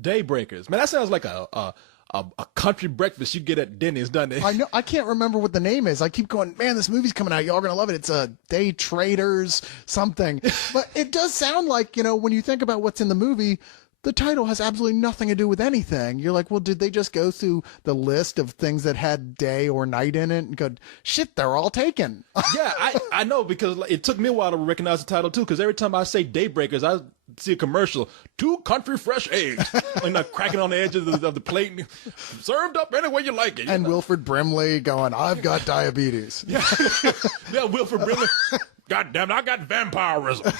Daybreakers. Man, that sounds like a country breakfast you get at Denny's, doesn't it? I know. I can't remember what the name is. I keep going, man, this movie's coming out. Y'all are going to love it. It's a Day Traders something. But it does sound like, when you think about what's in the movie, the title has absolutely nothing to do with anything. You're like, well, did they just go through the list of things that had day or night in it and go, shit, they're all taken? Yeah, I know, because it took me a while to recognize the title, too, because every time I say Daybreakers, I see a commercial, 2 country fresh eggs, cracking on the edge of the plate, served up any way you like it. And Wilford Brimley going, I've got diabetes. Yeah, yeah, Wilford Brimley. God damn it, I got vampirism.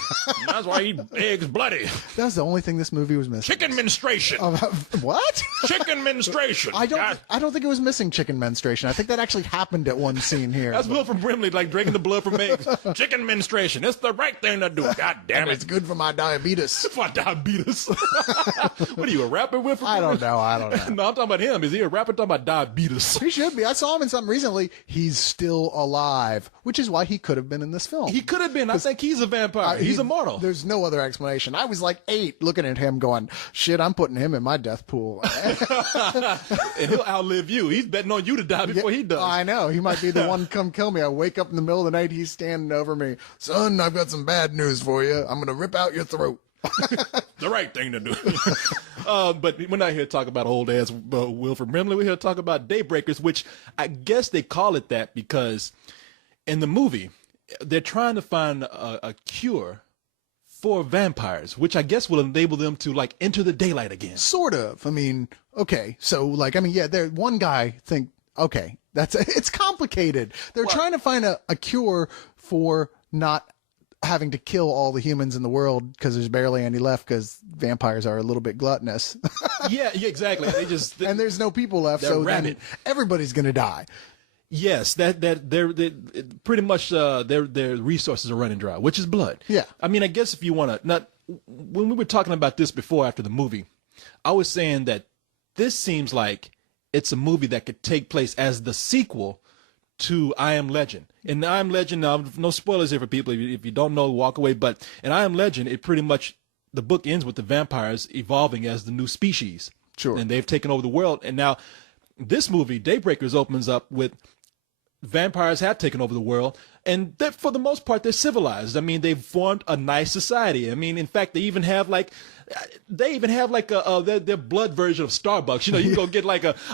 That's why I eat eggs bloody. That's the only thing this movie was missing. Chicken menstruation. What? Chicken menstruation. I don't think it was missing chicken menstruation. I think that actually happened at one scene here. That's Wilford Brimley, drinking the blood from eggs. Chicken menstruation. It's the right thing to do. God damn it. It's good for my diabetes. For diabetes. What are you, a rapper, Wilford Brimley? I don't know. No, I'm talking about him. Is he a rapper talking about diabetes? He should be. I saw him in something recently. He's still alive, which is why he could have been in this film. He could have been. I think he's a vampire. He's immortal. There's no other explanation. I was like 8 looking at him going, shit, I'm putting him in my death pool. And he'll outlive you. He's betting on you to die before he does. I know. He might be the one to come kill me. I wake up in the middle of the night. He's standing over me. Son, I've got some bad news for you. I'm going to rip out your throat. The right thing to do. But we're not here to talk about old ass Wilford Brimley. We're here to talk about Daybreakers, which I guess they call it that because in the movie, they're trying to find a cure for vampires, which I guess will enable them to enter the daylight again. Sort of. I mean, okay. So there one guy think, okay, it's complicated. They're trying to find a cure for not having to kill all the humans in the world because there's barely any left because vampires are a little bit gluttonous. yeah, exactly. And there's no people left, so then everybody's going to die. Yes, that they're pretty much their resources are running dry, which is blood. Yeah. I mean, I guess if you want to, when we were talking about this before after the movie, I was saying that this seems like it's a movie that could take place as the sequel to I Am Legend. In I Am Legend, now no spoilers here for people. If you don't know, walk away. But in I Am Legend, it pretty much, the book ends with the vampires evolving as the new species. Sure. And they've taken over the world. And now this movie, Daybreakers, opens up with vampires have taken over the world, and for the most part, they're civilized. I mean, they've formed a nice society. I mean, in fact, they even have their blood version of Starbucks. You can go get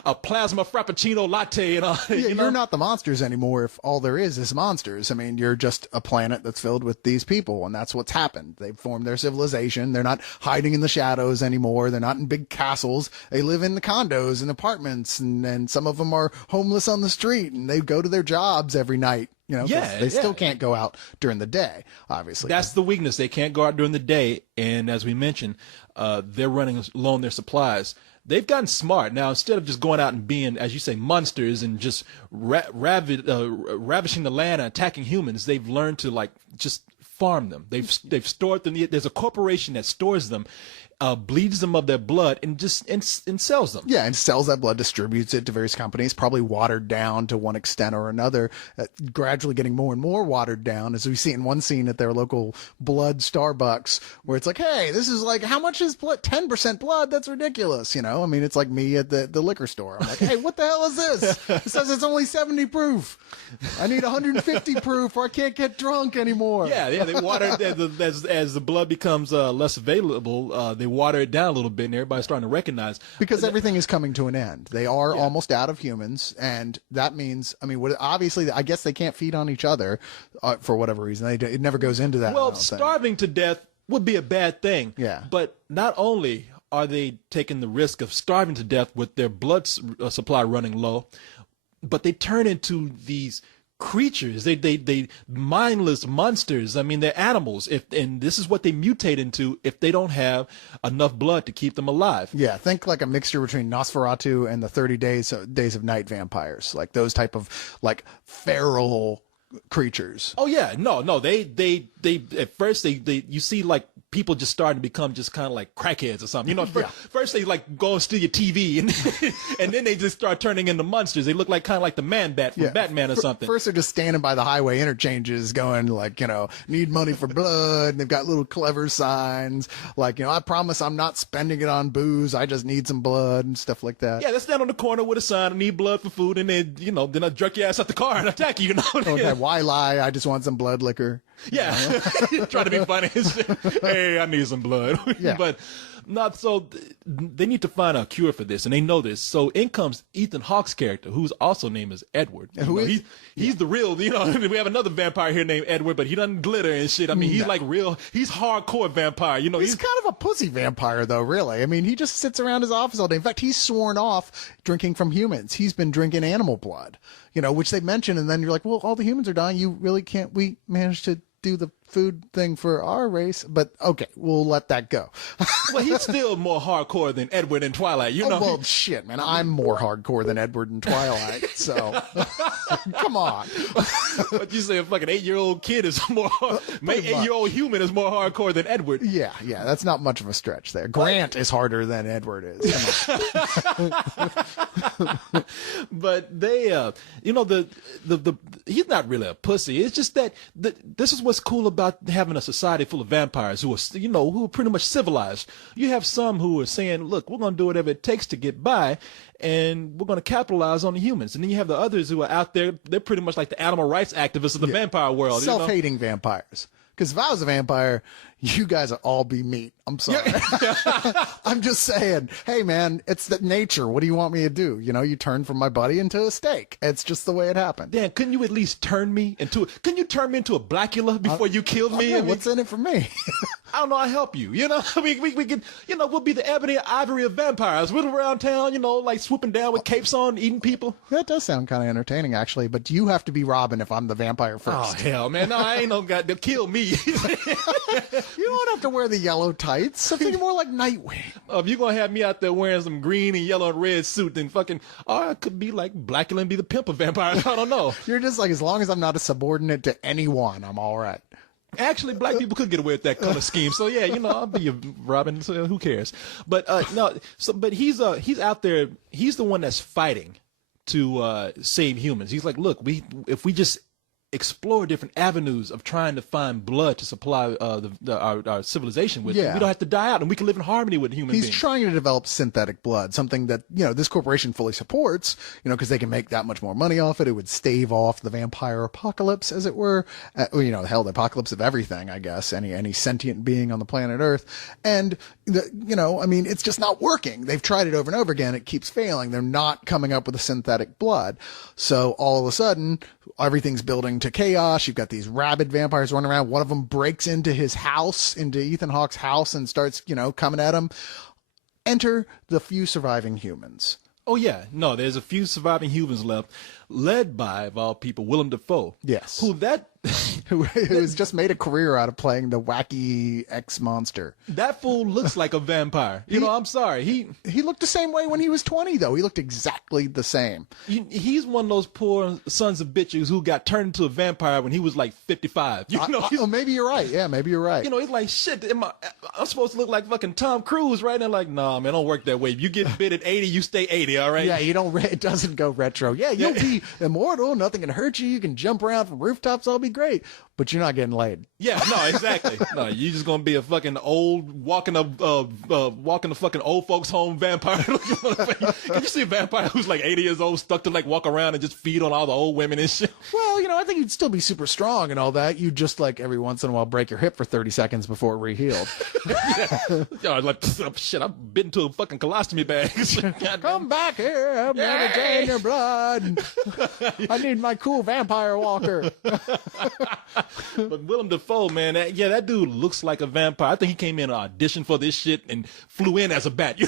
a plasma frappuccino latte and all. You're not the monsters anymore if all there is monsters. I mean, you're just a planet that's filled with these people, and that's what's happened. They've formed their civilization. They're not hiding in the shadows anymore. They're not in big castles. They live in the condos and apartments, and some of them are homeless on the street, and they go to their jobs every night. They still can't go out during the day, obviously. That's the weakness. They can't go out during the day. And as we mentioned, they're running low on their supplies. They've gotten smart. Now, instead of just going out and being, as you say, monsters and just ravishing the land and attacking humans, they've learned to just farm them. They've stored them. There's a corporation that stores them, bleeds them of their blood, and sells them. Yeah, and sells that blood, distributes it to various companies, probably watered down to one extent or another, gradually getting more and more watered down, as we see in one scene at their local blood Starbucks, where it's like, hey, this is how much is blood? 10% blood? That's ridiculous, I mean, it's like me at the liquor store. I'm like, hey, what the hell is this? It says it's only 70 proof. I need 150 proof or I can't get drunk anymore. Yeah, they water it as the blood becomes less available. They water it down a little bit, and everybody's starting to recognize because everything is coming to an end. They are almost out of humans, and that means, obviously, I guess they can't feed on each other for whatever reason. It never goes into that. Well, starving to death would be a bad thing. Yeah, but not only are they taking the risk of starving to death with their blood supply running low, but they turn into these creatures. They mindless monsters. I mean, they're animals. And this is what they mutate into if they don't have enough blood to keep them alive. Yeah, think like a mixture between Nosferatu and the 30 Days of Night vampires, like those type of feral creatures. Oh yeah, no. They at first you see people just starting to become just kind of like crackheads or something. You know, first they like go and steal your TV, and then they just start turning into monsters. They look like kind of like the Man-Bat from Batman or something. First they're just standing by the highway interchanges going like, need money for blood. And they've got little clever signs like, I promise I'm not spending it on booze. I just need some blood and stuff like that. Yeah, they stand on the corner with a sign, I need blood for food, and then, then I jerk your ass out the car and attack you, Okay, why lie? I just want some blood liquor. Yeah, trying to be funny. Hey, I need some blood. Yeah. But not so. They need to find a cure for this, and they know this. So in comes Ethan Hawke's character, who's also named as Edward. He's the real. We have another vampire here named Edward, but he doesn't glitter and shit. I mean, he's like real. He's hardcore vampire. He's kind of a pussy vampire, though. Really, I mean, he just sits around his office all day. In fact, he's sworn off drinking from humans. He's been drinking animal blood. Which they mention, and then you're like, well, all the humans are dying. You really can't. We managed to do the food thing for our race, but okay, we'll let that go. Well, he's still more hardcore than Edward in Twilight, Well, shit, man, I'm more hardcore than Edward in Twilight, so come on. But you say a fucking 8-year-old kid is more, 8-year-old human is more hardcore than Edward. Yeah, that's not much of a stretch there. Grant is harder than Edward is. But they, he's not really a pussy. It's just that this is what's cool about having a society full of vampires who are, who are pretty much civilized. You have some who are saying, look, we're going to do whatever it takes to get by, and we're going to capitalize on the humans. And then you have the others who are out there. They're pretty much like the animal rights activists of the vampire world. Self-hating vampires. Because if I was a vampire, you guys would all be meat. I'm sorry. I'm just saying, hey, man, it's the nature. What do you want me to do? You turn from my buddy into a steak. It's just the way it happened. Dan, couldn't you at least turn me into a Blackula before you killed me? What's in it for me? I don't know. I'll help you. We can, we'll be the ebony and ivory of vampires. We're around town, like swooping down with capes on, eating people. That does sound kind of entertaining, actually. But you have to be Robin if I'm the vampire first. Oh, hell, man. No, I ain't no guy. They'll kill me. You don't have to wear the yellow tights. Something more like Nightwing. If you're going to have me out there wearing some green and yellow and red suit, then I could be like Blackula and be the pimp of vampires. I don't know. You're just like, as long as I'm not a subordinate to anyone, I'm all right. Actually, black people could get away with that color scheme. So yeah, I'll be a Robin. So who cares? But no. So but he's out there. He's the one that's fighting to save humans. He's like, look, if we just explore different avenues of trying to find blood to supply our civilization with, we don't have to die out, and we can live in harmony with human beings. He's trying to develop synthetic blood, something that this corporation fully supports, because they can make that much more money off it. It would stave off the vampire apocalypse, as it were. Hell, the apocalypse of everything, I guess, any sentient being on the planet Earth. And it's just not working. They've tried it over and over again. It keeps failing. They're not coming up with a synthetic blood. So all of a sudden, everything's building to chaos. You've got these rabid vampires running around. One of them breaks into his house, into Ethan Hawke's house, and starts, coming at him. Enter the few surviving humans. Oh, yeah. No, there's a few surviving humans left, led by, of all people, Willem Dafoe. Yes. Who has just made a career out of playing the wacky ex-monster. That fool looks like a vampire. I'm sorry. He looked the same way when he was 20, though. He looked exactly the same. He's one of those poor sons of bitches who got turned into a vampire when he was like 55. Maybe you're right. Yeah, maybe you're right. He's like, shit, I'm supposed to look like fucking Tom Cruise, right? And they're like, nah, man, don't work that way. If you get bit at 80, you stay 80, all right? Yeah, it doesn't go retro. Yeah, you'll be immortal. Nothing can hurt you. You can jump around from rooftops. I'll be great. But you're not getting laid. Yeah, no, exactly. No, you're just gonna be a fucking old walking the fucking old folks home vampire. Can you see a vampire who's like 80 years old, stuck to like walk around and just feed on all the old women and shit? Well, I think you'd still be super strong and all that. You'd just like every once in a while break your hip for 30 seconds before it rehealed. Like shit, I've been to a fucking colostomy bag. Come back here, I'm gonna drain your blood. I need my cool vampire walker. But Willem Dafoe, man, that dude looks like a vampire. I think he came in and auditioned for this shit and flew in as a bat.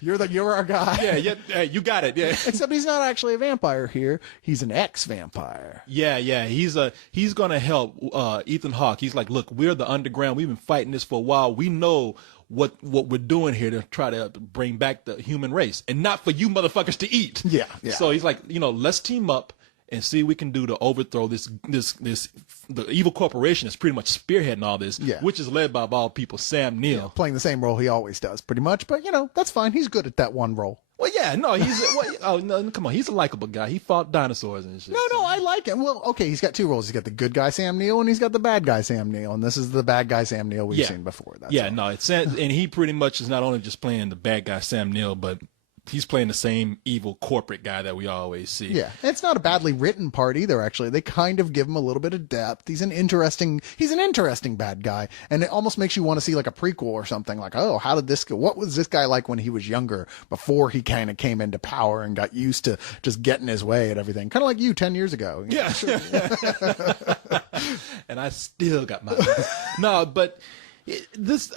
You're our guy. Yeah, you got it. Yeah. Except he's not actually a vampire here. He's an ex-vampire. Yeah. He's gonna help Ethan Hawke. He's like, look, we're the underground. We've been fighting this for a while. We know what we're doing here to try to bring back the human race, and not for you motherfuckers to eat. Yeah. So he's like, let's team up. and see what we can do to overthrow this the evil corporation that's pretty much spearheading all this, Yeah. which is led by, of all people, Sam Neill. Playing the same role he always does, pretty much. But, that's fine. He's good at that one role. Well, yeah, no, oh no, come on, he's a likable guy. He fought dinosaurs and shit. No, I like him. Well, okay, he's got two roles. He's got the good guy Sam Neill, and he's got the bad guy Sam Neill, and this is the bad guy Sam Neill we've seen before. That's all. No, and he pretty much is not only just playing the bad guy Sam Neill, but he's playing the same evil corporate guy that we always see. Yeah, it's not a badly written part either. Actually, they kind of give him a little bit of depth. He's an interesting bad guy, and it almost makes you want to see like a prequel or something. Like, oh, how did this go? What was this guy like when he was younger, before he kind of came into power and got used to just getting his way at everything? Kind of like you 10 years ago. Yeah, and I still got my no, but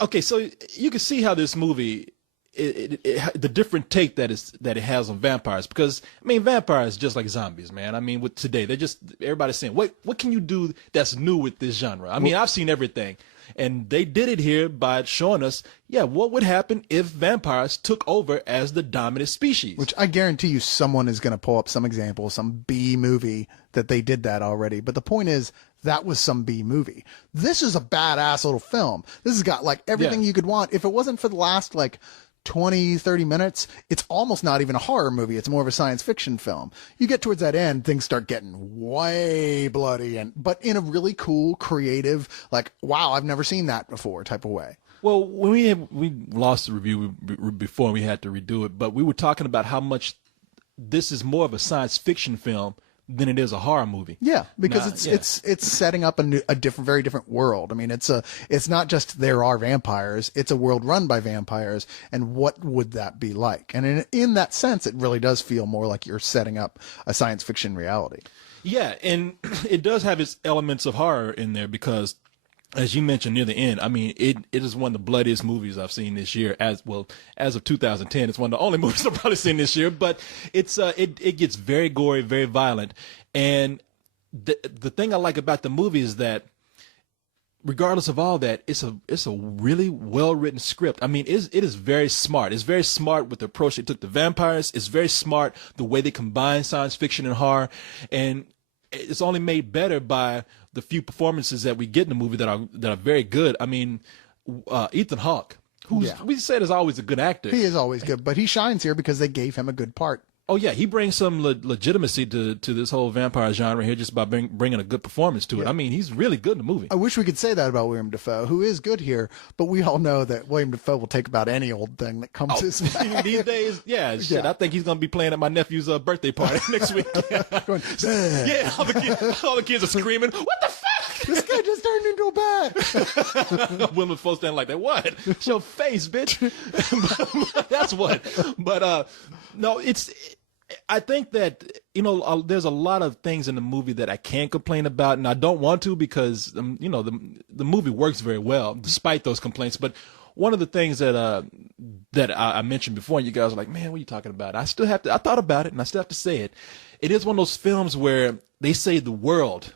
okay. So you can see how this movie. The different take that it has on vampires, because I mean vampires just like zombies, man. I mean with today everybody's saying what can you do that's new with this genre? I mean I've seen everything, and they did it here by showing us what would happen if vampires took over as the dominant species. Which I guarantee you someone is going to pull up some example, some B movie that they did that already. But the point is, that was some B movie. This is a badass little film. This has got like everything you could want. If it wasn't for the last like 20, 30 minutes, it's almost not even a horror movie. It's more of a science fiction film. You get towards that end, things start getting way bloody, but in a really cool, creative, like, wow, I've never seen that before type of way. Well, when we lost the review before, and we had to redo it, but we were talking about how much this is more of a science fiction film than it is a horror movie. Yeah, because it's setting up a very different world. I mean, it's not just there are vampires. It's a world run by vampires, and what would that be like? And in that sense, it really does feel more like you're setting up a science fiction reality. Yeah, and it does have its elements of horror in there because, as you mentioned near the end, I mean, it is one of the bloodiest movies I've seen this year. As of 2010, it's one of the only movies I've probably seen this year. But it gets very gory, very violent. And the thing I like about the movie is that, regardless of all that, it's a really well written script. I mean, it is very smart. It's very smart with the approach they took to vampires. It's very smart the way they combine science fiction and horror, and it's only made better by the few performances that we get in the movie that are very good. I mean, Ethan Hawke, who we said is always a good actor. He is always good, but he shines here because they gave him a good part. Oh yeah, he brings some legitimacy to this whole vampire genre here just by bringing a good performance to it. I mean, he's really good in the movie. I wish we could say that about William Dafoe, who is good here, but we all know that William Dafoe will take about any old thing that comes his way. These days, shit. I think he's gonna be playing at my nephew's birthday party next week. Going, all the kids are screaming, "What the fuck? This guy just turned into a bat!" Women folks stand like that. What? It's your face, bitch. That's what. But no, I think that, there's a lot of things in the movie that I can't complain about, and I don't want to because, the movie works very well despite those complaints. But one of the things that I mentioned before, and you guys are like, man, what are you talking about? I thought about it, and I still have to say it. It is one of those films where they say the world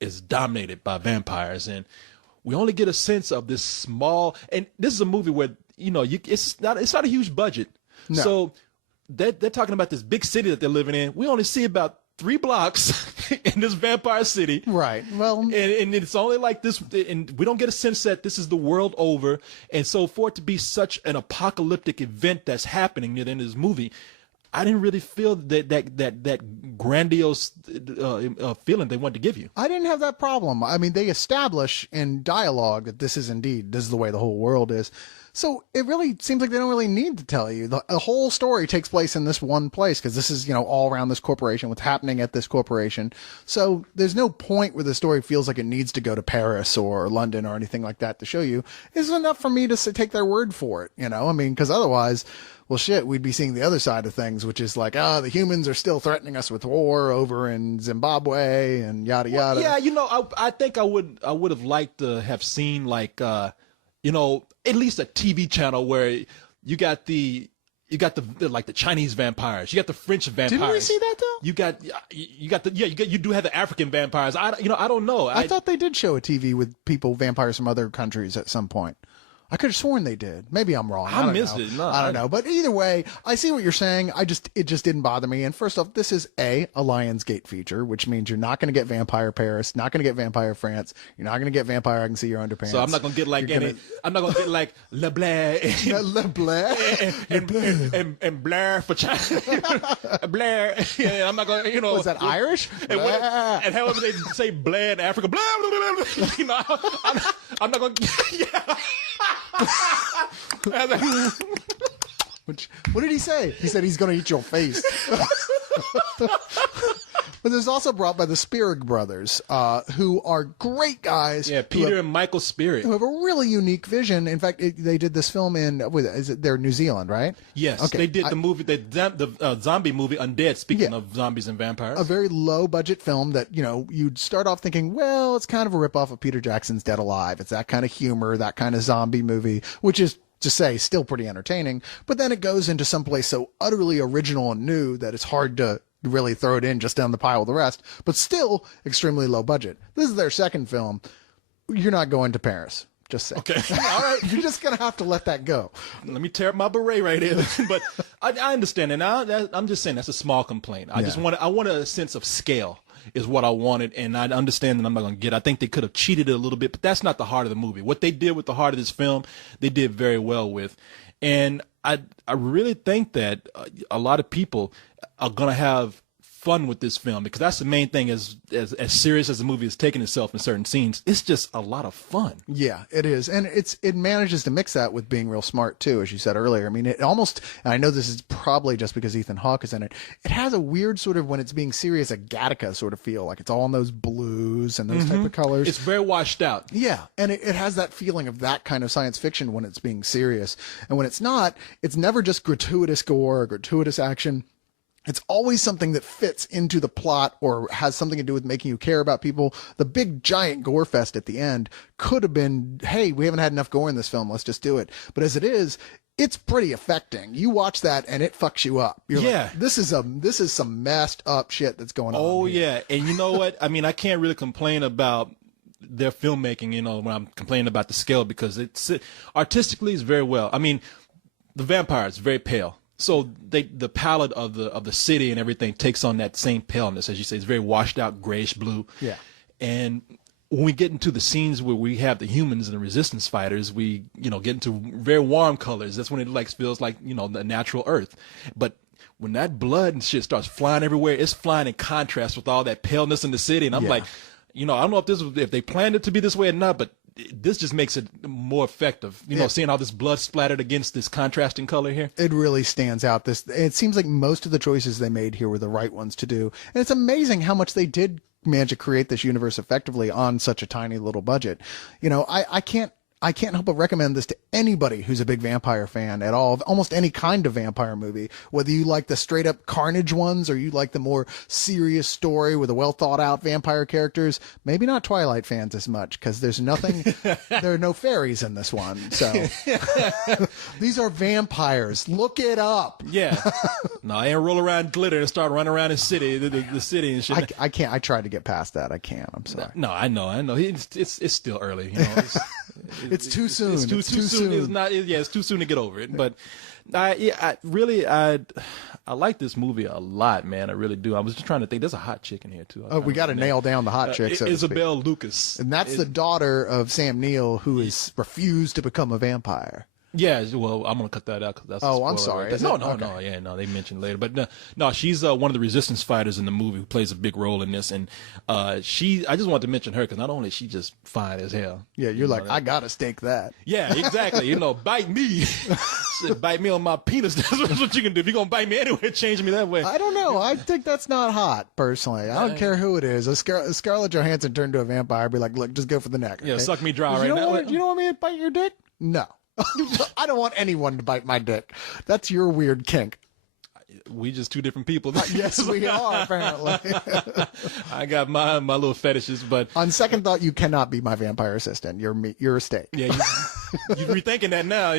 is dominated by vampires, and we only get a sense of this small, and this is a movie where, it's not a huge budget. No. So they're talking about this big city that they're living in. We only see about 3 blocks in this vampire city. Right. Well, and it's only like this, and we don't get a sense that this is the world over. And so for it to be such an apocalyptic event that's happening near the end of this movie, I didn't really feel that grandiose feeling they wanted to give you. I didn't have that problem. I mean, they establish in dialogue that this is the way the whole world is. So it really seems like they don't really need to tell you. The whole story takes place in this one place because this is, all around this corporation, what's happening at this corporation. So there's no point where the story feels like it needs to go to Paris or London or anything like that to show you. It's enough for me to take their word for it, I mean, because otherwise, well, shit, we'd be seeing the other side of things, which is like, the humans are still threatening us with war over in Zimbabwe and yada, yada. Well, yeah, I think I would have liked to have seen like, at least a TV channel where you got the Chinese vampires, you got the French vampires. Didn't we see that though? You do have the African vampires. I don't know. I thought they did show a TV with vampires from other countries at some point. I could have sworn they did. Maybe I'm wrong. I don't missed know. it. No, I don't know. But either way, I see what you're saying. It just didn't bother me. And first off, this is a Lionsgate feature, which means you're not going to get Vampire Paris, not going to get Vampire France. You're not going to get Vampire I Can See Your Underpants. So I'm not gonna get like I'm not gonna get like Le Blair and Blair for China. Blair. Yeah, I'm not gonna. You know. Was that Irish? And however they say Blair in Africa. Blah, blah, blah, blah. You know, I'm not gonna. Yeah. What did he say? He said he's going to eat your face. But there's also brought by the Spierig brothers, who are great guys. Yeah, Peter and Michael Spierig. Who have a really unique vision. In fact, they did this film they're New Zealand, right? Yes, okay. They did the movie, the zombie movie Undead, speaking of zombies and vampires. A very low budget film that, you'd start off thinking, well, it's kind of a ripoff of Peter Jackson's Dead Alive. It's that kind of humor, that kind of zombie movie, which is, to say, still pretty entertaining. But then it goes into someplace so utterly original and new that it's hard to really throw it in just down the pile with the rest, but still extremely low budget. This is their second film. You're not going to Paris. Just say. Okay. All right. You're just going to have to let that go. Let me tear up my beret right here. But I understand. And I'm just saying that's a small complaint. I want a sense of scale is what I wanted. And I understand that I'm not going to get it. I think they could have cheated it a little bit, but that's not the heart of the movie. What they did with the heart of this film, they did very well with. And I really think that a lot of people are going to have fun with this film, because that's the main thing. As serious as the movie is taking itself in certain scenes, it's just a lot of fun. Yeah, it is. And it manages to mix that with being real smart too, as you said earlier. I mean, it almost, and I know this is probably just because Ethan Hawke is in it, it has a weird sort of, when it's being serious, a Gattaca sort of feel, like it's all in those blues and those type of colors. It's very washed out. Yeah, and it has that feeling of that kind of science fiction when it's being serious. And when it's not, it's never just gratuitous gore or gratuitous action. It's always something that fits into the plot or has something to do with making you care about people. The big giant gore fest at the end could have been, hey, we haven't had enough gore in this film, let's just do it. But as it is, it's pretty affecting. You watch that and it fucks you up. You're like, this is some messed up shit that's going on. Oh here. yeah. And you know what? I mean, I can't really complain about their filmmaking, when I'm complaining about the scale, because it's artistically is very well. I mean, the vampire is very pale. So the palette of the city and everything takes on that same paleness, as you say. It's very washed out, grayish blue. Yeah. And when we get into the scenes where we have the humans and the resistance fighters, we get into very warm colors. That's when it feels like the natural earth. But when that blood and shit starts flying everywhere, it's flying in contrast with all that paleness in the city. And I'm like, I don't know if they planned it to be this way or not, but this just makes it more effective. Seeing how this blood splattered against this contrasting color here. It really stands out. It seems like most of the choices they made here were the right ones to do. And it's amazing how much they did manage to create this universe effectively on such a tiny little budget. I can't help but recommend this to anybody who's a big vampire fan at all, of almost any kind of vampire movie, whether you like the straight up carnage ones or you like the more serious story with the well thought out vampire characters. Maybe not Twilight fans as much, because there's nothing, there are no fairies in this one. So these are vampires. Look it up. Yeah. No, I ain't roll around glitter and start running around the city, the city and shit. I can't. I tried to get past that. I can't. I'm sorry. No, I know. It's still early. It's too soon. It's too soon. It's not. It's too soon to get over it. But I like this movie a lot, man. I really do. I was just trying to think. There's a hot chick in here too. We got to nail down the hot chick. So Isabel Lucas, and that's the daughter of Sam Neill, who has refused to become a vampire. Yeah, well, I'm gonna cut that out because that's. Oh, I'm sorry. Right. No. They mentioned later, but no, she's one of the resistance fighters in the movie who plays a big role in this, and I just wanted to mention her because not only is she just fine as hell. Yeah, you're like, I gotta stake that. Yeah, exactly. Bite me, bite me on my penis. That's what you can do. If you're gonna bite me anyway, change me that way. I don't know. I think that's not hot, personally. I don't care who it is. If Scarlett Johansson turned to a vampire, I'd be like, look, just go for the neck. Yeah, okay? Suck me dry right now. You don't want me to bite your dick? No. I don't want anyone to bite my dick. That's your weird kink. We just two different people. Yes, we are, apparently. I got my little fetishes, but on second thought, you cannot be my vampire assistant. You're a steak. Yeah, you're rethinking that now.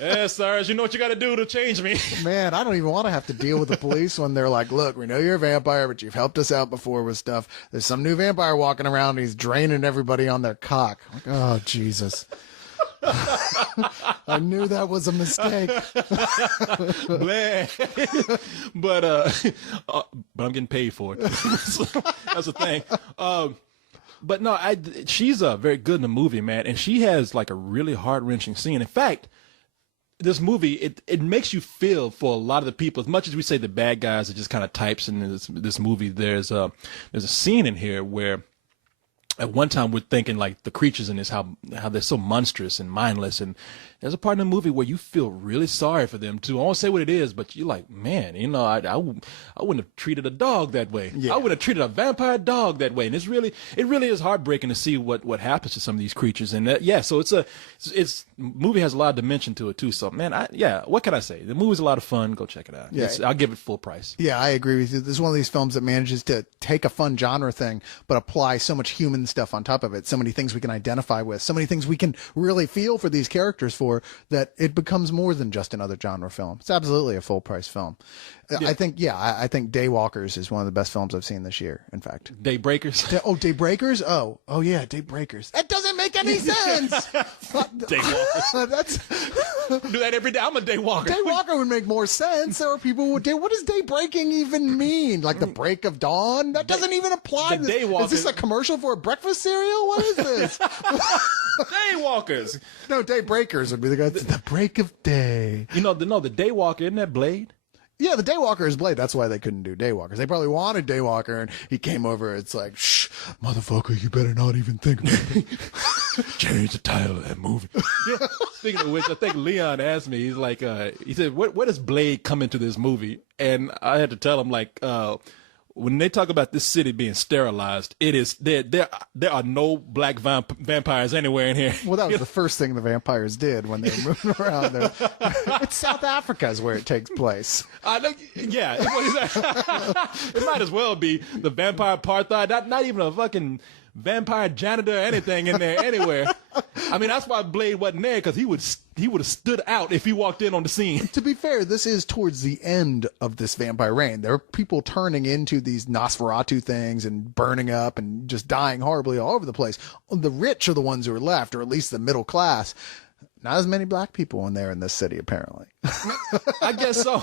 Yeah, Cyrus, you know what you got to do to change me. Man, I don't even want to have to deal with the police when they're like, look, we know you're a vampire, but you've helped us out before with stuff. There's some new vampire walking around and he's draining everybody on their cock. Like, oh, Jesus. I knew that was a mistake. Blah. But I'm getting paid for it. So, that's the thing. But no, she's very good in the movie, man, and she has like a really heart-wrenching scene. In fact, this movie it makes you feel for a lot of the people. As much as we say the bad guys are just kind of types in this movie, there's a scene in here where at one time we're thinking like the creatures in this how they're so monstrous and mindless, and there's a part in the movie where you feel really sorry for them too. I won't say what it is, but you're like, man, you know, I wouldn't have treated a dog that way. Yeah. I would have treated a vampire dog that way, and it really is heartbreaking to see what happens to some of these creatures. And so it's movie has a lot of dimension to it too. So man, what can I say? The movie's a lot of fun. Go check it out. Yeah. I'll give it full price. Yeah, I agree with you. This is one of these films that manages to take a fun genre thing, but apply so much human stuff on top of it. So many things we can identify with, so many things we can really feel for these characters for, that it becomes more than just another genre film. It's absolutely a full price film. Yeah. I think Daywalkers is one of the best films I've seen this year, in fact. Daybreakers. Daybreakers? Oh yeah, Daybreakers. That doesn't make any sense. Daywalkers. That's do that every day. I'm a daywalker. Daywalker would make more sense. There are people who would what does daybreaking even mean? Like the break of dawn? That doesn't even apply. The Daywalker. Is this a commercial for a breakfast cereal? What is this? Daywalkers. No, Daybreakers would be the break of day. You know, the Daywalker, isn't that Blade? Yeah, the Daywalker is Blade. That's why they couldn't do Daywalkers. They probably wanted Daywalker, and he came over. It's like, shh, motherfucker, you better not even think about me. Change the title of that movie. Yeah. Speaking of which, I think Leon asked me, he's like, he said, where does Blade come into this movie? And I had to tell him, like, when they talk about this city being sterilized, it is there are no black vampires anywhere in here. Well, that was the first thing the vampires did when they were moving around there. It's South Africa is where it takes place. Yeah, it might as well be the vampire apartheid. Not even a fucking vampire janitor or anything in there anywhere. I mean, that's why Blade wasn't there, because he would have stood out if he walked in on the scene. To be fair, this is towards the end of this vampire reign. There are people turning into these Nosferatu things and burning up and just dying horribly all over the place. The rich are the ones who are left, or at least the middle class. Not as many black people in there in this city, apparently. I guess so.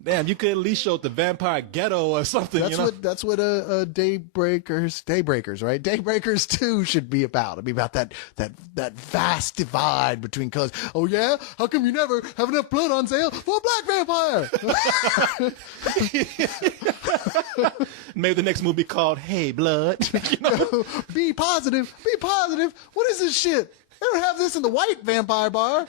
Damn, you could at least show the vampire ghetto or something. That's what Daybreakers, right? Daybreakers 2 should be about. It'd be about that vast divide between colors. Oh yeah, how come you never have enough blood on sale for a black vampire? Maybe the next movie called Hey Blood. Be positive. Be positive. What is this shit? They don't have this in the white vampire bar.